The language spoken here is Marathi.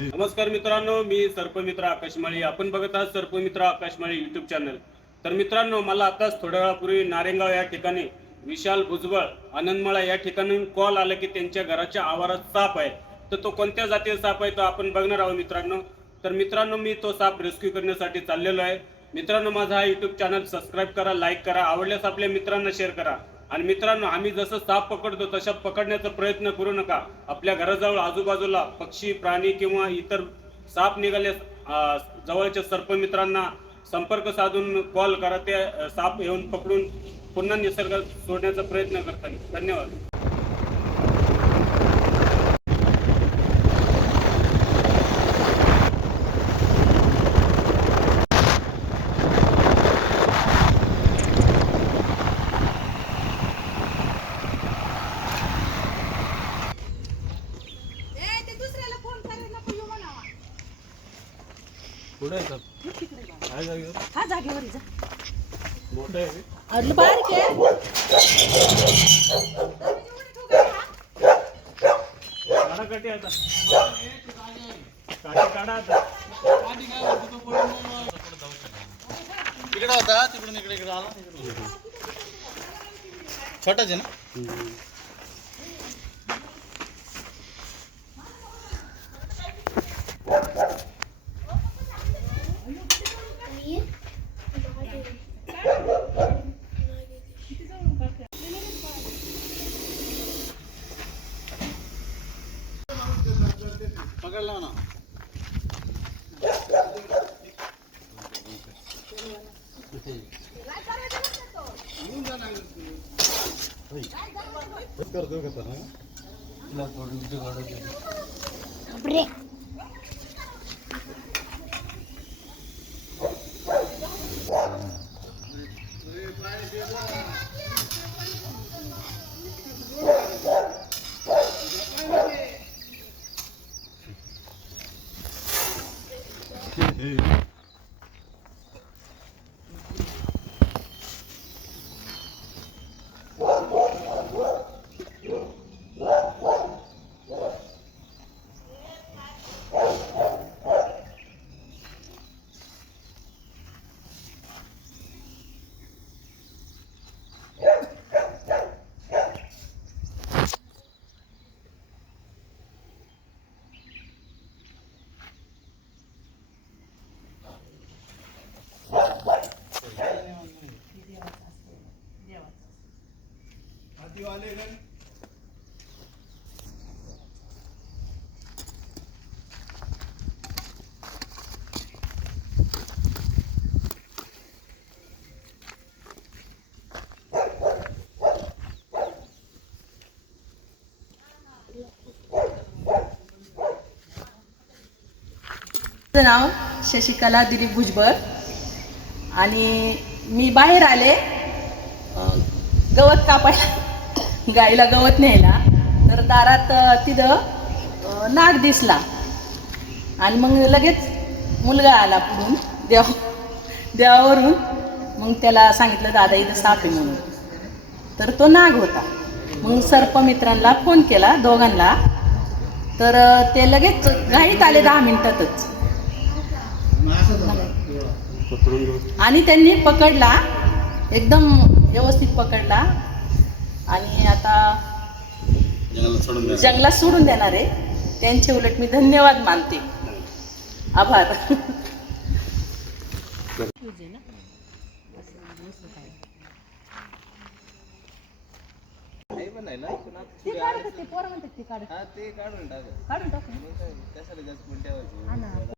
नमस्कार मित्रांनो, मी सर्पमित्र आकाश माळी. आपण बघत आहात सर्पमित्र आकाश माळी युट्यूब चॅनल. तर मित्रांनो, मला आताच थोड्या वेळापूर्वी नारेंगाव या ठिकाणी विशाल भुजबळ आनंदमाळा या ठिकाणी कॉल आला की त्यांच्या घराच्या आवारात साप आहे. तर तो कोणत्या जातीचा साप आहे तो आपण बघणार आहोत मित्रांनो. तर मित्रांनो, मी तो साप रेस्क्यू करण्यासाठी चाललेलो आहे. मित्रांनो, माझा हा युट्यूब चॅनल सबस्क्राईब करा, लाईक करा, आवडल्यास आपल्या मित्रांना शेअर करा. आणि मित्रांनो, आम्ही जसं साप पकडतो तशा पकडण्याचा प्रयत्न करू नका. आपल्या घराजवळ आजूबाजूला पक्षी, प्राणी किंवा इतर साप निघाल्यास जवळच्या सर्पमित्रांना संपर्क साधून कॉल करा. ते साप येऊन पकडून पुन्हा निसर्गात सोडण्याचा प्रयत्न करतात. धन्यवाद. कुठे आहे साप? काय जागेवर? हा जागेवर जा. मोठं आहे अरे बारीक आहे. काढा काठी आता. काठी काढा आता. तिकडे होता, तिकडून इकडे इकडे आला. छोटाच आहे ना? पकडला ना. माझं नाव शशिकला दिलीप भुजबळ आणि मी बाहेर आले गवत कापायला, गाईला गवत न्यायला. तर दारात तिथं नाग दिसला आणि मग लगेच मुलगा आला पुढून देवावरून. मग त्याला सांगितलं दादा इथं साप आहे म्हणून. तर तो नाग होता. मग सर्पमित्रांना फोन केला दोघांना. तर ते लगेच घाईत आले 10 मिनिटातच आणि त्यांनी पकडला, एकदम व्यवस्थित पकडला. आणि आता जंगलात सोडून देणार आहे. त्यांचे उलट मी धन्यवाद मानते, आभार. काढून टाक.